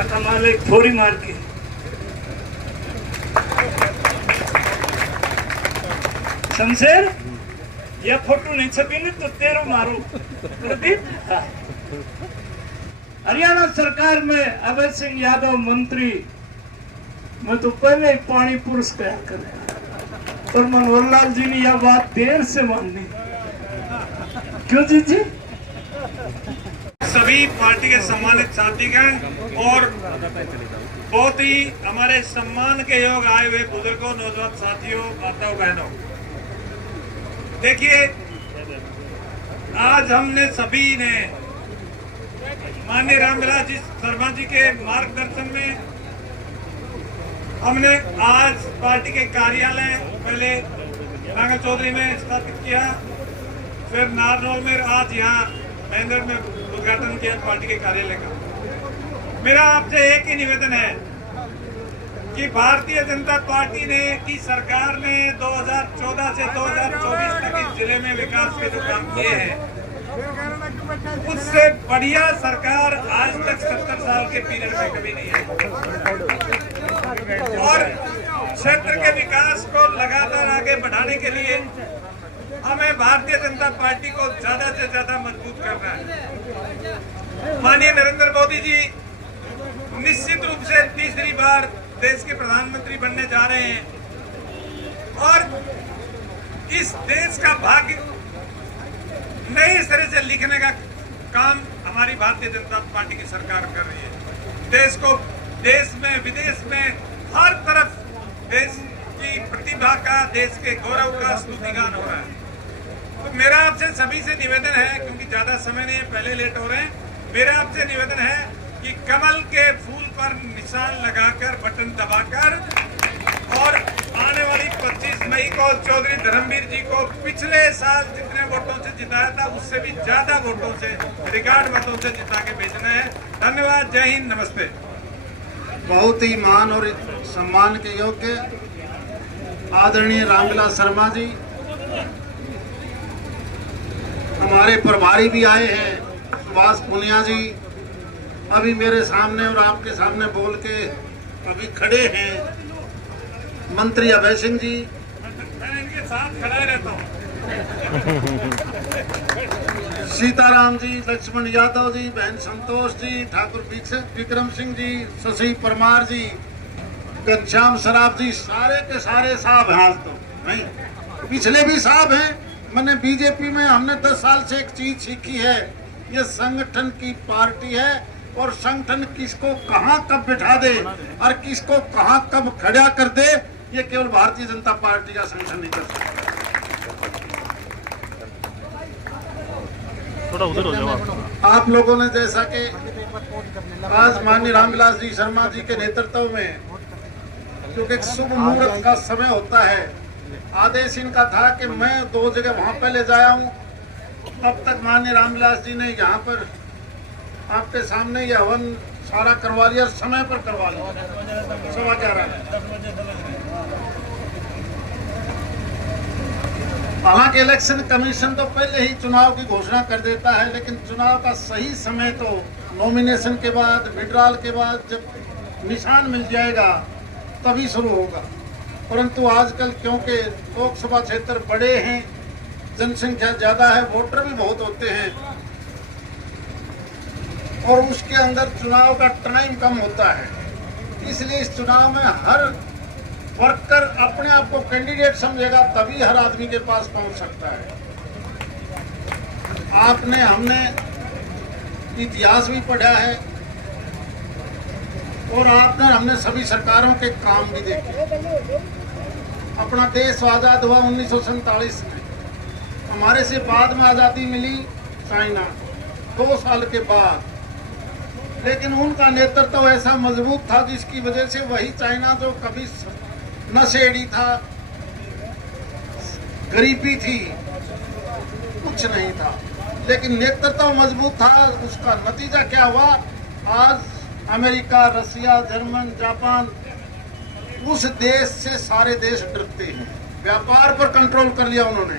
आता मला एक थोडी मार के शमशेर यह फोटो नहीं छपी नहीं तो तेरो मारो प्रदीप। हरियाणा सरकार में अभय सिंह यादव मंत्री मैं तो पहले ही पानी पुरुष कहा कर और मनोहर लाल जी ने यह बात देर से माननी। क्यों जी? सभी पार्टी के सम्मानित साथीगण और बहुत ही हमारे सम्मान के योग आए हुए बुजुर्गों, नौजवान साथियों, माताओं बहनों, देखिए आज हमने सभी ने माननीय रामविलास जी शर्मा जी के मार्गदर्शन में हमने आज पार्टी के कार्यालय पहले नांगल चौधरी में स्थापित किया, फिर नारनौल में, आज यहाँ महेंद्र में उद्घाटन किया पार्टी के कार्यालय का। मेरा आपसे एक ही निवेदन है कि भारतीय जनता पार्टी ने की सरकार ने 2014 से 2024 तक इस जिले में विकास के जो काम किए हैं उससे बढ़िया सरकार आज तक 70 साल के पीरियड में कभी नहीं है। और क्षेत्र के विकास को लगातार आगे बढ़ाने के लिए हमें भारतीय जनता पार्टी को ज्यादा से ज्यादा मजबूत करना है। माननीय नरेंद्र मोदी जी निश्चित रूप से तीसरी बार देश के प्रधानमंत्री बनने जा रहे हैं और इस देश का भाग्य नए सिरे से लिखने का काम हमारी भारतीय जनता पार्टी की सरकार कर रही है। देश को देश में विदेश में हर तरफ देश की प्रतिभा का, देश के गौरव का स्तुतिगान हो रहा है। तो मेरा आपसे सभी से निवेदन है, क्योंकि ज्यादा समय नहीं है, पहले लेट हो रहे हैं, मेरा आपसे निवेदन है कि कमल के फूल पर निशान लगाकर, बटन दबाकर और आने वाली 25 मई को चौधरी धर्मवीर जी को पिछले साल जितने वोटों से जिताया था उससे भी ज्यादा वोटों से, रिकॉर्ड मतों से जिता के भेजना है। धन्यवाद, जय हिंद, नमस्ते। बहुत ही मान और सम्मान के योग्य आदरणीय रामविलास शर्मा जी, हमारे प्रभारी भी आए हैं सुभाष पुनिया जी, अभी मेरे सामने और आपके सामने बोल के अभी खड़े हैं मंत्री अभय सिंह जी, मैं इनके साथ खड़ा रहता हूँ। सीताराम जी, लक्ष्मण यादव जी, बहन संतोष जी, ठाकुर विक्रम सिंह जी, शशि परमार जी, घनश्याम सराफ जी, सारे के सारे साहब हैं। आज तो नहीं, पिछले भी साहब हैं। मैंने बीजेपी में हमने 10 साल से एक चीज सीखी है, ये संगठन की पार्टी है और संगठन किसको कहां कब बिठा दे और किसको कहां कब खड़ा कर दे, ये केवल भारतीय जनता पार्टी का संगठन नहीं कर सकता। थोड़ा उधर हो जाओ। आप लोगों ने जैसा कि आज माननीय रामविलास जी शर्मा जी के नेतृत्व में, क्योंकि एक शुभ मुहूर्त का समय होता है, आदेश इनका था कि मैं 2 जगह वहां पहले जाया हूँ, तब तक माननीय रामविलास जी ने यहाँ पर आपके सामने यह हवन सारा करवा लिया, समय पर करवा लिया, 11:15। हालांकि इलेक्शन कमीशन तो पहले ही चुनाव की घोषणा कर देता है, लेकिन चुनाव का सही समय तो नॉमिनेशन के बाद, विड्रॉल के बाद, जब निशान मिल जाएगा तभी शुरू होगा। परंतु आजकल क्योंकि लोकसभा क्षेत्र बड़े हैं, जनसंख्या ज्यादा है, वोटर भी बहुत होते हैं और उसके अंदर चुनाव का टाइम कम होता है, इसलिए इस चुनाव में हर वर्कर अपने आप को कैंडिडेट समझेगा, तभी हर आदमी के पास पहुंच सकता है। हमने इतिहास भी पढ़ा है और हमने सभी सरकारों के काम भी देखे। अपना देश आजाद हुआ 1947 में, हमारे से बाद में आजादी मिली चाइना 2 साल के बाद, लेकिन उनका नेतृत्व ऐसा मजबूत था जिसकी वजह से वही चाइना जो कभी नशेड़ी था, गरीबी थी, कुछ नहीं था, लेकिन नेतृत्व मजबूत था। उसका नतीजा क्या हुआ? आज अमेरिका, रसिया, जर्मन, जापान, उस देश से सारे देश डरते हैं। व्यापार पर कंट्रोल कर लिया उन्होंने।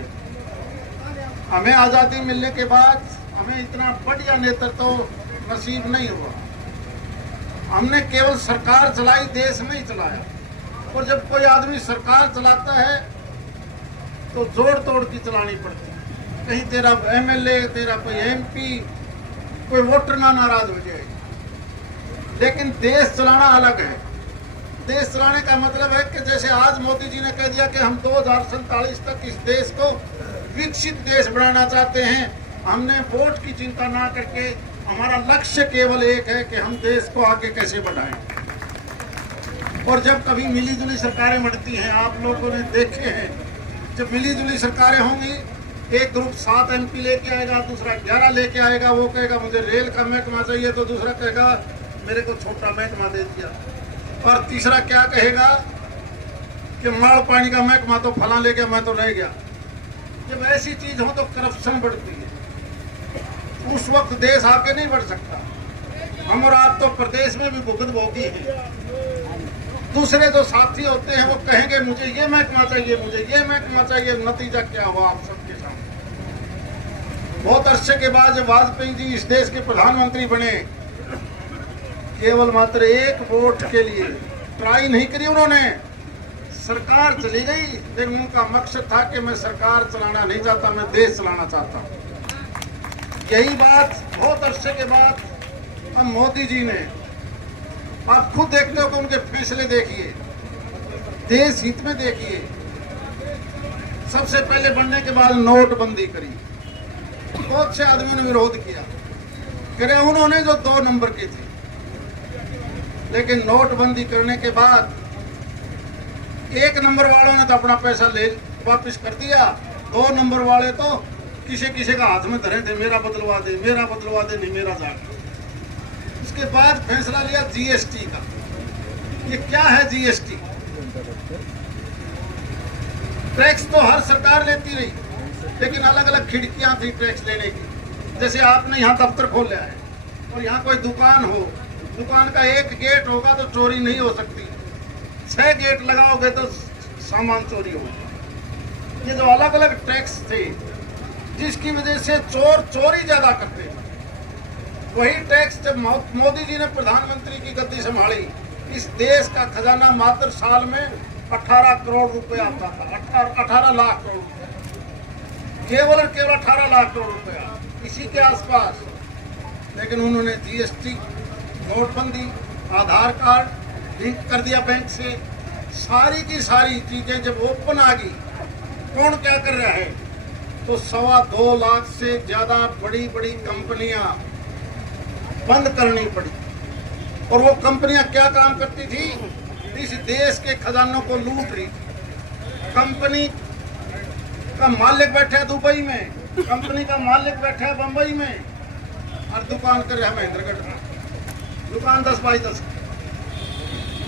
हमें आजादी मिलने के बाद हमें इतना बढ़िया नेतृत्व नसीब नहीं हुआ। हमने केवल सरकार चलाई, देश में ही चलाया। और जब कोई आदमी सरकार चलाता है तो जोड़ तोड़ की चलानी पड़ती है। कहीं तेरा एमएलए, तेरा कोई एमपी, कोई वोटर ना नाराज हो जाए। लेकिन देश चलाना अलग है। देश चलाने का मतलब है कि जैसे आज मोदी जी ने कह दिया कि हम 2047 तक इस देश को विकसित देश बनाना चाहते हैं। हमने वोट की चिंता ना करके हमारा लक्ष्य केवल एक है कि हम देश को आगे कैसे बढ़ाएं। और जब कभी मिली जुली सरकारें बढ़ती हैं, आप लोगों ने देखे हैं, जब मिली जुली सरकारें होंगी, एक ग्रुप 7 MP लेके आएगा, दूसरा 11 लेके आएगा। वो कहेगा मुझे रेल का महकमा चाहिए, तो दूसरा कहेगा मेरे को छोटा महकमा दे दिया। और तीसरा क्या कहेगा कि माड़ पानी का महकमा तो फला ले गया, मैं तो रह गया। जब ऐसी चीज हो तो करप्शन बढ़ती है, उस वक्त देश आगे नहीं बढ़ सकता। हम और आप तो प्रदेश में भी भुगत भोगी हैं। दूसरे जो साथी होते हैं वो कहेंगे मुझे ये महकमा चाहिए, मुझे ये महकमा चाहिए। नतीजा क्या हुआ आप सबके सामने। बहुत अरसे के बाद जब वाजपेयी जी इस देश के प्रधानमंत्री बने, केवल मात्र एक वोट के लिए ट्राई नहीं करी उन्होंने, सरकार चली गई। लेकिन उनका मकसद था कि मैं सरकार चलाना नहीं चाहता, मैं देश चलाना चाहता हूँ। यही बात बहुत अरसे के बाद हम मोदी जी ने, आप खुद देखते हो कि उनके फैसले देखिए, देश हित में देखिए। सबसे पहले बनने के बाद नोटबंदी करी, बहुत से आदमियों ने विरोध किया, करे उन्होंने जो 2 नंबर के थे। लेकिन नोटबंदी करने के बाद 1 नंबर वालों ने तो अपना पैसा ले वापस कर दिया, 2 नंबर वाले तो किसी किसी का हाथ में धरे थे, मेरा बदलवा दे, मेरा बदलवा दे, नहीं मेरा जाके। उसके बाद फैसला लिया जीएसटी का। ये क्या है जीएसटी? टैक्स तो हर सरकार लेती रही, लेकिन अलग अलग खिड़कियां थी टैक्स लेने की। जैसे आपने यहाँ दफ्तर खोला है और यहाँ कोई दुकान हो, दुकान का एक गेट होगा तो चोरी नहीं हो सकती, 6 गेट लगाओगे तो सामान चोरी होगा। ये जो अलग अलग टैक्स थे जिसकी वजह से चोर चोरी ज्यादा करते हैं, वही टैक्स जब मोदी जी ने प्रधानमंत्री की गद्दी संभाली, इस देश का खजाना मात्र साल में 18 करोड़ रुपए आता था। 18 लाख करोड़ रुपए, केवल और केवल 18 लाख करोड़ रुपया इसी के आसपास। लेकिन उन्होंने जीएसटी, नोटबंदी, आधार कार्ड लिंक कर दिया बैंक से, सारी की सारी चीजें जब ओपन आ गई, कौन क्या कर रहा है, तो 2.25 लाख से ज्यादा बड़ी बड़ी कंपनियां बंद करनी पड़ी। और वो कंपनियां क्या काम करती थी? इस देश के खजानों को लूट रही थी। कंपनी का मालिक बैठा है दुबई में, कंपनी का मालिक बैठा है बंबई में, और दुकान कर रहा है महेंद्रगढ़ में। दुकान 10 बाई 10,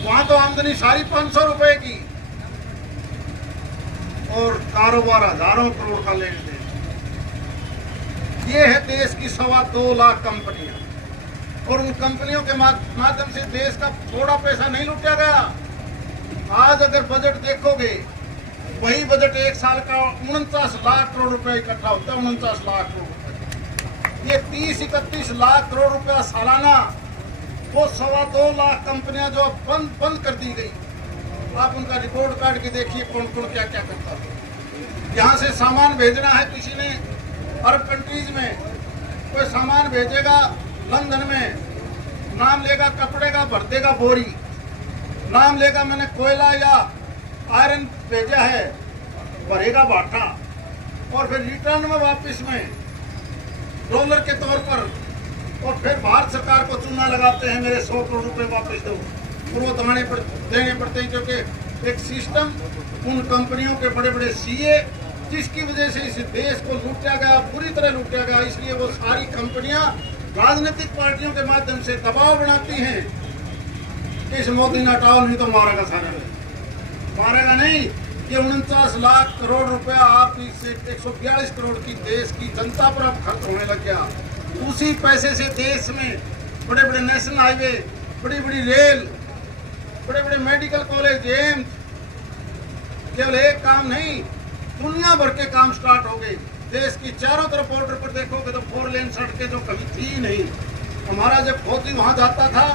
वहां तो आमदनी सारी 500 रुपए की, और कारोबार हजारों करोड़ का लेन देन। ये है देश की 2.25 लाख कंपनियां, और उन कंपनियों के माध्यम से देश का थोड़ा पैसा नहीं लूटा गया। आज अगर बजट देखोगे, वही बजट एक साल का 49 लाख करोड़ रुपए इकट्ठा होता है। 49 लाख करोड़ रुपए, ये 30-31 लाख करोड़ रुपया सालाना। वो 2.25 लाख कंपनियां जो बंद कर दी गई, आप उनका रिपोर्ट काट के देखिए कौन कौन क्या क्या करता है। यहाँ से सामान भेजना है किसी ने अरब कंट्रीज में, कोई सामान भेजेगा लंदन में, नाम लेगा कपड़े का, भर देगा बोरी, नाम लेगा मैंने कोयला या आयरन भेजा है, भरेगा भाटा, और फिर रिटर्न में वापस में डॉलर के तौर पर, और फिर भारत सरकार को चूना लगाते हैं मेरे 100 करोड़ रुपए वापस दो। और वो देने पड़ते हैं, क्योंकि एक सिस्टम उन कंपनियों के बड़े बड़े सीए, जिसकी वजह से इस देश को लूटा गया, पूरी तरह लूटा गया। इसलिए वो सारी कंपनियां राजनीतिक पार्टियों के माध्यम से दबाव बनाती हैं कि इस मोदी ने हटाओ, नहीं तो मारेगा, सारे मारेगा नहीं। ये 49 लाख करोड़ रुपया आप इससे 142 करोड़ की देश की जनता पर अब खर्च होने लग गया। उसी पैसे से देश में बड़े बड़े नेशनल हाईवे, बड़ी बड़ी रेल, बड़े बड़े मेडिकल कॉलेज, एम्स, केवल एक काम नहीं, दुनिया भर के काम स्टार्ट हो गए। देश की चारों तरफ बॉर्डर पर देखोगे तो 4 लेन सड़कें जो कभी थी नहीं। हमारा जब फौजी वहां जाता था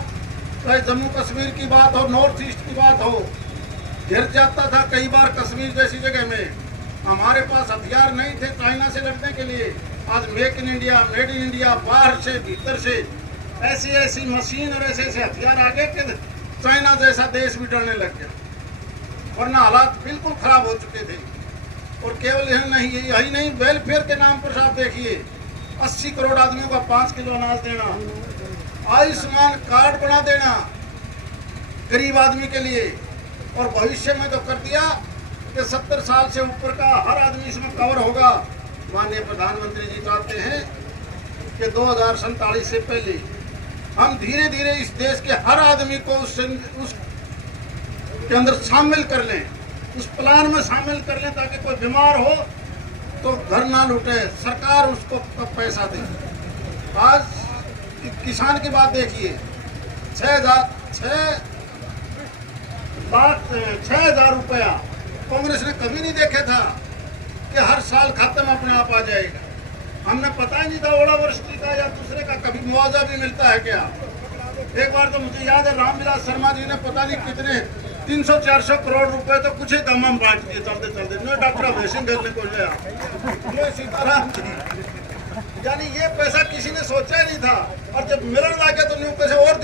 चाहे जम्मू कश्मीर की बात हो, नॉर्थ ईस्ट की बात हो, गिर जाता था कई बार कश्मीर जैसी जगह में। हमारे पास हथियार नहीं थे चाइना से लड़ने के लिए। आज make in India, made in India, बाहर से भीतर से ऐसी ऐसी मशीन और ऐसे ऐसे हथियार आ गए कि चाइना जैसा देश भी डरने लग गया, वरना हालात बिल्कुल खराब हो चुके थे। और केवल यही नहीं, वेलफेयर के नाम पर आप देखिए 80 करोड़ आदमियों का 5 किलो अनाज देना, आयुष्मान कार्ड बना देना गरीब आदमी के लिए, और भविष्य में तो कर दिया कि 70 साल से ऊपर का हर आदमी इसमें कवर होगा। माननीय प्रधानमंत्री जी चाहते हैं कि 2047 से पहले हम धीरे धीरे इस देश के हर आदमी को उस के अंदर शामिल कर लें, उस प्लान में शामिल कर लें, ताकि कोई बीमार हो तो घर ना लूटे, सरकार उसको पैसा दे। आज किसान की बात देखिए, 6,000 रुपया कांग्रेस ने कभी नहीं देखे था कि हर साल खाते में अपने आप आ जाएगा। हमने पता ही नहीं था ओलावृष्टि का या दूसरे का कभी मुआवजा भी मिलता है क्या। एक बार तो मुझे याद है रामविलास शर्मा जी ने पता नहीं कितने 300-400 करोड़ रुपए तो कुछ ही दम में बांट दिए चलते चलते। मैं डॉक्टर अभय सिंह करने को लिया, सीताराम जी, यानी ये पैसा किसी ने सोचा ही नहीं था। और जब मिलन लगे तो न्यू पैसे और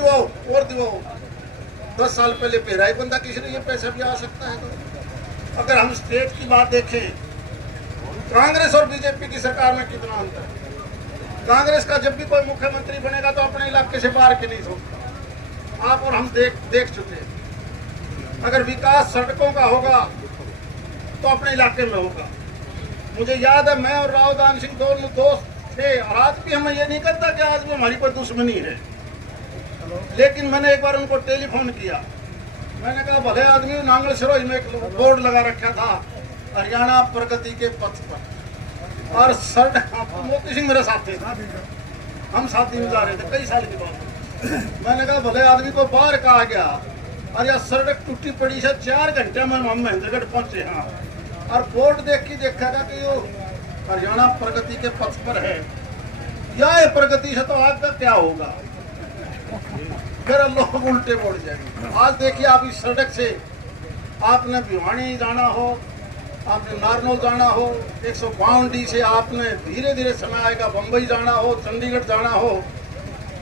दिवाओ 10 साल पहले पेरा ही बंदा किसी ने ये पैसा भी आ सकता है। तो अगर हम स्टेट की बात देखें, कांग्रेस और बीजेपी की सरकार में कितना अंतर है। कांग्रेस का जब भी कोई मुख्यमंत्री बनेगा तो अपने इलाके से बाहर के नहीं सोचता। आप और हम देख चुके हैं। अगर विकास सड़कों का होगा तो अपने इलाके में होगा। मुझे याद है मैं और रावदान सिंह दोनों दोस्त थे, और आज भी हमें ये नहीं करता कि आज भी हमारी कोई दुश्मनी है, लेकिन मैंने एक बार उनको टेलीफोन किया। मैंने कहा भले आदमी, नांगल सरोज में एक बोर्ड लगा रखा था हरियाणा प्रगति के पथ पर, और मोती सिंह मेरे साथ थे, हम साथ दिन जा रहे थे कई साल के बाद। मैंने कहा भले आदमी को बाहर कहा गया, और यह सड़क टूटी पड़ी से 4 घंटे में हम महेंद्रगढ़ पहुंचे। हाँ, और बोर्ड देख के देखा था कि वो हरियाणा प्रगति के पथ पर है, या प्रगति से तो आज तक क्या होगा, फिर लोग उल्टे बोल जाएंगे। आज देखिए आप इस सड़क से आपने भिवानी जाना हो, आपने नारनौल जाना हो, 152D से आपने धीरे धीरे समय आएगा बम्बई जाना हो, चंडीगढ़ जाना हो,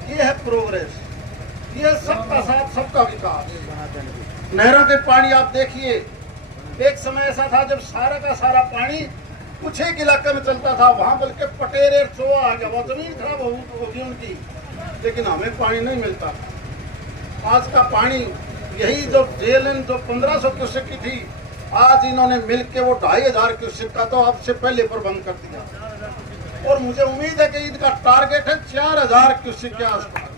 ये है प्रोग्रेस, ये सबका साथ सबका विकास। नहरों के पानी आप देखिए, एक समय ऐसा था जब सारा का सारा पानी कुछ एक इलाके में चलता था, वहां बल्कि पटेरे चोआ आ गया, वो जमीन खराब होगी उनकी, लेकिन हमें पानी नहीं मिलता। आज का पानी यही जो जेएलएन जो 1500 क्यूसेक की थी, आज इन्होंने मिलके वो 2500 क्यूसेक का तो आपसे पहले प्रबंध कर दिया, और मुझे उम्मीद है कि इनका टारगेट है 4000 क्यूसेक के आसपास।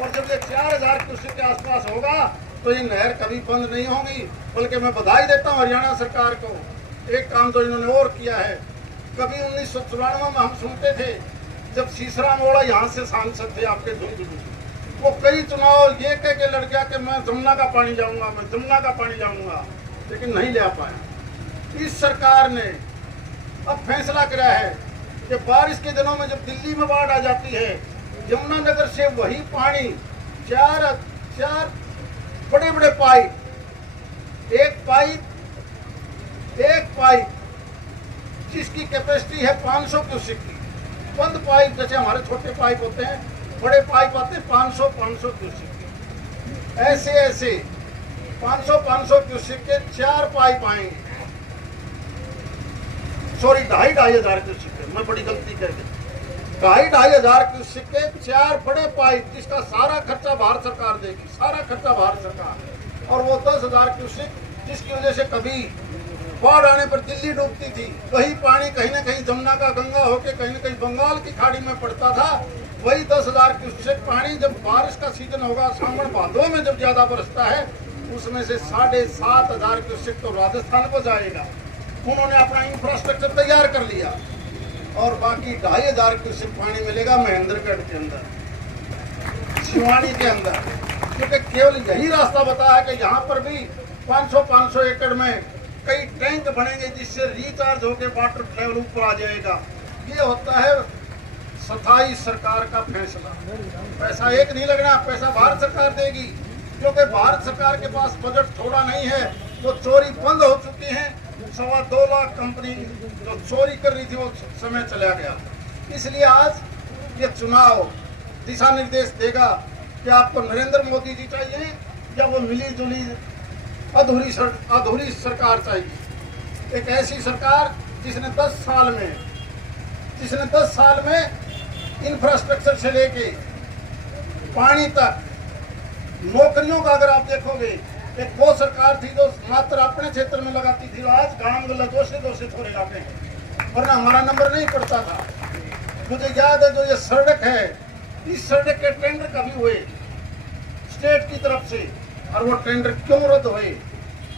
और जब ये 4000 क्यूसेक के आसपास होगा तो ये नहर कभी बंद नहीं होगी। बल्कि मैं बधाई देता हूँ हरियाणा सरकार को, एक काम तो इन्होंने और किया है। कभी 1994 में हम सुनते थे, जब सीसरा मोड़ा यहाँ से सांसद थे आपके झुंझुनू, वो कई चुनाव ये कह के लड़ गया कि मैं जमुना का पानी जाऊंगा, मैं जमुना का पानी जाऊंगा, लेकिन नहीं ले पाया। इस सरकार ने अब फैसला किया है कि बारिश के दिनों में जब दिल्ली में बाढ़ आ जाती है, यमुनानगर से वही पानी चार बड़े बड़े पाइप, एक पाइप जिसकी कैपेसिटी है 500 क्यूसेक की, बंद पाइप जैसे हमारे छोटे पाइप होते हैं, बड़े पाइप आते हैं 500 क्यूसेक के, ऐसे 500 क्यूसेक के 4 पाइप आएंगे। सॉरी 2,500 क्यूसेक के, मैं बड़ी गलती कर गया। 2,500 क्यूसेक के 4 बड़े पाइप, जिसका सारा खर्चा भारत सरकार देगी, सारा खर्चा भारत सरकार। और वो 10,000 क्यूसेक जिसकी वजह से कभी बाढ़ आने पर दिल्ली डूबती थी, वही पानी कहीं ना कहीं जमुना का गंगा होके कहीं ना कहीं बंगाल की खाड़ी में पड़ता था। वही 10,000 क्यूसेक पानी जब बारिश का सीजन होगा, सावन भादों में जब ज्यादा बरसता है, उसमें से 7,500 क्यूसेक तो राजस्थान को जाएगा। उन्होंने अपना इंफ्रास्ट्रक्चर तैयार कर लिया, और बाकी 2,500 क्यूसेक पानी मिलेगा महेंद्रगढ़ के अंदर, शिवानी के अंदर, क्योंकि केवल यही रास्ता बताया कि यहाँ पर भी 500 एकड़ में कई टैंक बनेंगे, जिससे रिचार्ज होकर वाटर लेवल ऊपर आ जाएगा। ये होता है स्थायी सरकार का फैसला। पैसा एक नहीं लगना, पैसा भारत सरकार देगी, क्योंकि भारत सरकार के पास बजट थोड़ा नहीं है। वो चोरी बंद हो चुकी है। 2.25 लाख कंपनी जो चोरी कर रही थी वो समय चला गया। इसलिए आज ये चुनाव दिशा निर्देश देगा कि आपको नरेंद्र मोदी जी चाहिए या वो मिली जुली अधूरी सरकार चाहिए। एक ऐसी सरकार जिसने 10 साल में इंफ्रास्ट्रक्चर से लेके पानी तक, नौकरियों का अगर आप देखोगे, एक वो सरकार थी जो मात्र अपने क्षेत्र में लगाती थी। आज गांव गला 2 से थोड़े लाते हैं, वरना हमारा नंबर नहीं पड़ता था। मुझे याद है जो ये सड़क है, इस सड़क के टेंडर कभी हुए स्टेट की तरफ से, और वो टेंडर क्यों रद्द हुए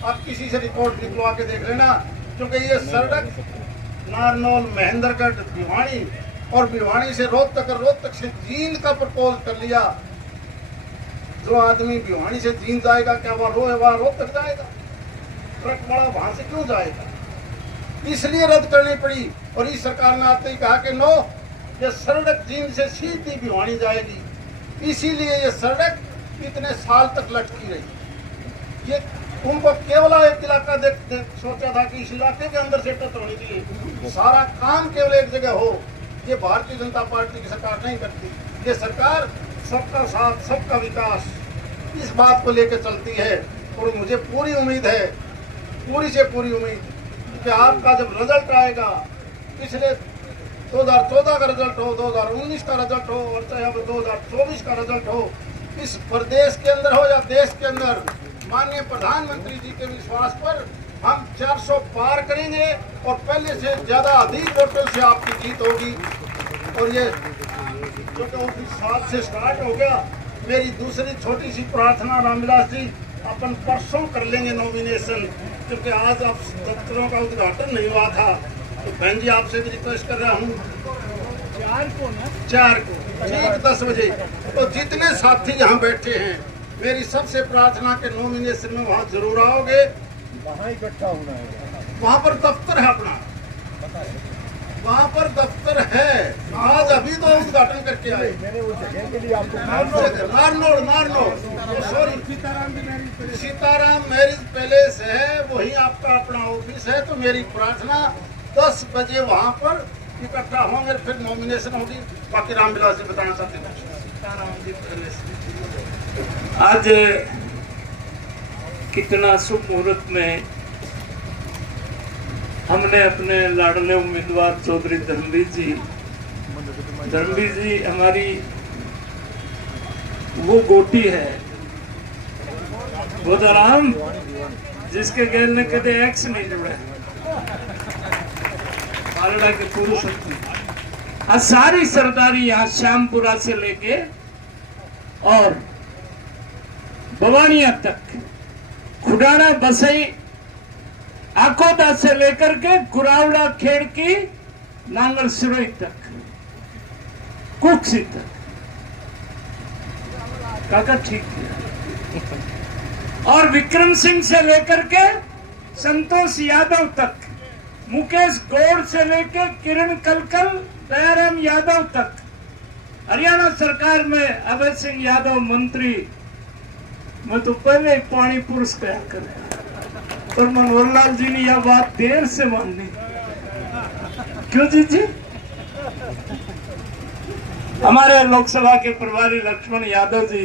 आप किसी से रिपोर्ट निकलवा के देख लेना। क्योंकि ये सड़क नारनौल, महेंद्रगढ़, भिवानी और भिवानी से रोहतक से जींद का प्रपोज कर लिया। जो आदमी भिवानी से जींद जाएगा क्या वह रोहतक जाएगा? ट्रक वाला वहां से क्यों जाएगा? इसलिए रद्द करनी पड़ी। और इस सरकार ने आते ही कहा कि नो, ये सड़क जींद से सीधी भिवानी जाएगी। इसीलिए ये सड़क इतने साल तक लटकी रही। ये उनको केवल एक इलाका सोचा था कि इस इलाके के अंदर से टच होनी चाहिए, सारा काम केवल एक जगह हो। ये भारतीय जनता पार्टी की सरकार नहीं करती। ये सरकार सबका साथ, सबका विकास, इस बात को लेकर चलती है। और मुझे पूरी उम्मीद है, पूरी से पूरी उम्मीद, कि आपका जब रिजल्ट आएगा, पिछले 2014 का रिजल्ट हो, 2019 का रिजल्ट हो, और चाहे अब 2024 का रिजल्ट हो, इस प्रदेश के अंदर हो या देश के अंदर, माननीय प्रधानमंत्री जी के विश्वास पर हम 400 पार करेंगे और पहले से ज्यादा अधिक वोटों से आपकी जीत होगी। और ये जो कि 7 से स्टार्ट हो गया, मेरी दूसरी छोटी सी प्रार्थना, रामविलास जी, अपन परसों कर लेंगे नॉमिनेशन, क्योंकि आज आप दफ्तरों का उद्घाटन नहीं हुआ था। तो बहन जी आपसे भी रिक्वेस्ट कर रहा हूँ 4 को ठीक 10 बजे, तो जितने साथी यहाँ बैठे हैं, मेरी सबसे प्रार्थना के नॉमिनेशन में वहाँ जरूर आओगे। वहाँ इकट्ठा होना है। वहाँ पर दफ्तर है अपना, वहाँ पर दफ्तर है। आज अभी तो उद्घाटन करके आए। मैंने वो जगह के लिए आपको Narnaul sorry, Sitaram marriage palace है, वही आपका अपना ऑफिस है। तो मेरी प्रार्थना 10 बजे वहाँ पर इकट्ठा होंगे, फिर नॉमिनेशन होगी। बाकी रामविलास जी बताना चाहते हैं। सीताराम जी पैलेस आज कितना शुभ मुहूर्त में हमने अपने लाडले उम्मीदवार चौधरी धर्मवीर जी हमारी वो गोटी है, वो राम जिसके गैल ने कदे एक्स नहीं जुड़ा, मालड़ा के पुरुष। आज सारी सरदारी यहाँ श्यामपुरा से लेके और बवानिया तक, खुडाना, बसई, आकोदा से लेकर के कुरावड़ा, खेड़की, नांगल सिरोई तक, कुक्सी तक, काका ठीक किया। और विक्रम सिंह से लेकर के संतोष यादव तक, मुकेश गौड़ से लेकर किरण कलकल, दयाराम यादव तक, हरियाणा सरकार में अभय सिंह यादव मंत्री, मैं तो पहले ही पानी पुरुष कहा करे, पर मनोहर लाल जी ने यह बात देर से माननी। क्यों जी? हमारे लोकसभा के प्रभारी लक्ष्मण यादव जी,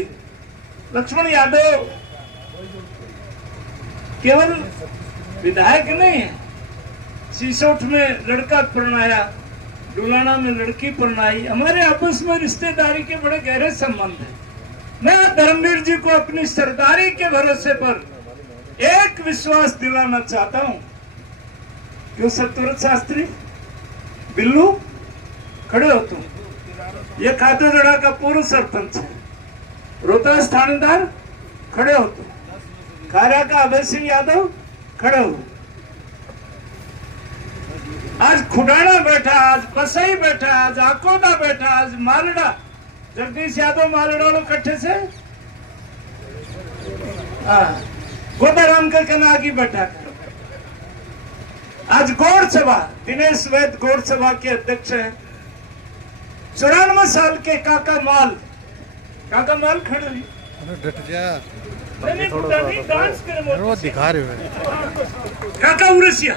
लक्ष्मण यादव केवल विधायक नहीं है, सिसोट में लड़का परनाया, डुलाना में लड़की परनाई। हमारे आपस में रिश्तेदारी के बड़े गहरे संबंध हैं। मैं धर्मवीर जी को अपनी सरदारी के भरोसे पर एक विश्वास दिलाना चाहता हूं। क्यों सतव्रत शास्त्री, बिल्लू खड़े हो तुम? ये खातेजड़ा का पूर्व सरपंच है। रोहतास थानेदार खड़े हो तुम? खारा का अभय सिंह यादव खड़े हो। आज खुडाना बैठा, आज बसई बैठा, आज आकोदा बैठा, आज मालड़ा, जगदीश यादव मालड़ा कट्ठे से गोदाराम करके नागी बैठा। आज गौड़ सभा, दिनेश वैद गौड़ सभा के अध्यक्ष हैं। 94 साल के काका माल खड़े नहीं डट जा नहीं पता नहीं डांस करे वो दिखा रहे हो काका उरसिया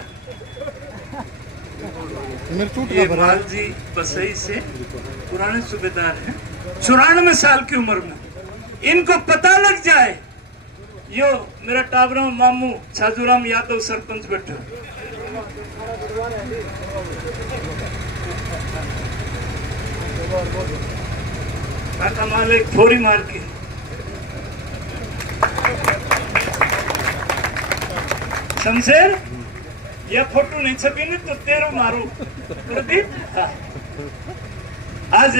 मेरे चूट ये माल जी बसई से पुराने सूबेदार हैं 94 साल की उम्र में इनको पता लग जाए यो मेरा टाबरा मामू छाजूराम यादव सरपंच बैठे काका माल एक थोड़ी मार के शमशेर यह फोटो नहीं छपी नहीं तो तेरो मारू प्रदीप हाँ। आज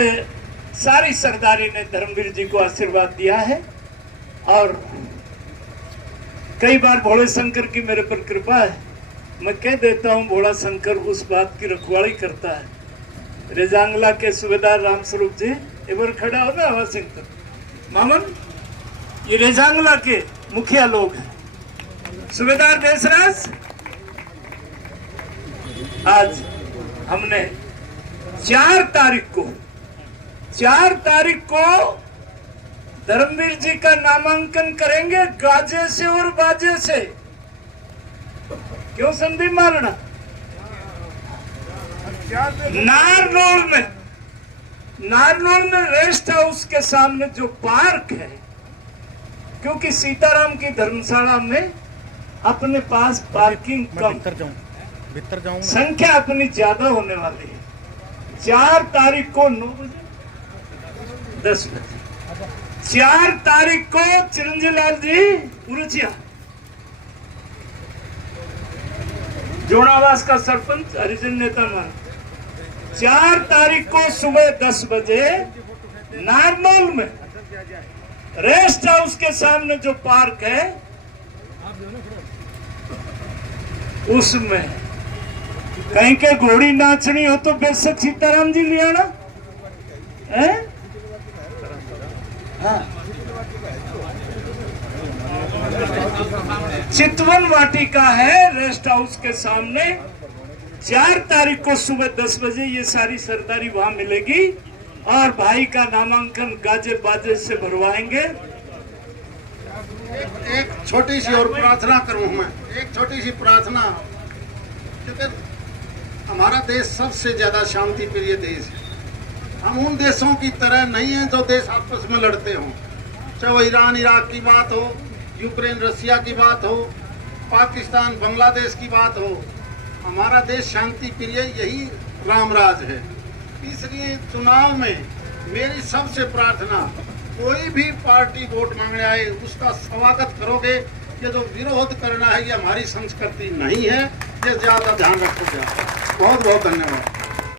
सारी सरदारी ने धर्मवीर जी को आशीर्वाद दिया है और कई बार भोले शंकर की मेरे पर कृपा है। मैं कह देता हूँ भोला शंकर उस बात की रखवाली करता है। रेजांगला के सूबेदार रामस्वरूप जी एक बार खड़ा हो ना हवा सिंह मामन, ये रेजांगला के मुखिया लोग हैं। सूबेदार देशराज, आज हमने 4 तारीख को धर्मवीर जी का नामांकन करेंगे गाजे से और बाजे से। क्यों संदीप मारना? नारनौल में रेस्ट हाउस के सामने जो पार्क है, क्योंकि सीताराम की धर्मशाला में अपने पास पार्किंग कम, भीतर जाऊंगा, संख्या अपनी ज्यादा होने वाली है। 4 तारीख को 9 बजे 10 बजे 4 तारीख को चिरंजीव लाल जी उरचिया जोड़ावास का सरपंच हरिजन नेता मान 4 तारीख को सुबह 10 बजे नारनौल में रेस्ट हाउस के सामने जो पार्क है उसमें कहीं के घोड़ी नाचनी हो तो बेशक सीताराम जी ले आना है। हाँ। चितवन वाटिका है रेस्ट हाउस के सामने। 4 तारीख को सुबह 10 बजे ये सारी सरदारी वहां मिलेगी और भाई का नामांकन गाजे बाजे से भरवाएंगे। एक छोटी सी और प्रार्थना करूं मैं, एक छोटी सी प्रार्थना, क्योंकि हमारा देश सबसे ज्यादा शांति प्रिय देश है। हम उन देशों की तरह नहीं हैं जो देश आपस में लड़ते हों, चाहे वो ईरान इराक की बात हो, यूक्रेन रसिया की बात हो, पाकिस्तान बांग्लादेश की बात हो। हमारा देश शांति प्रिय यही रामराज है। इसलिए चुनाव में मेरी सबसे प्रार्थना, कोई भी पार्टी वोट मांगने आए उसका स्वागत करोगे। ये जो विरोध करना है ये हमारी संस्कृति नहीं है, ये ज्यादा ध्यान रखो। बहुत बहुत धन्यवाद।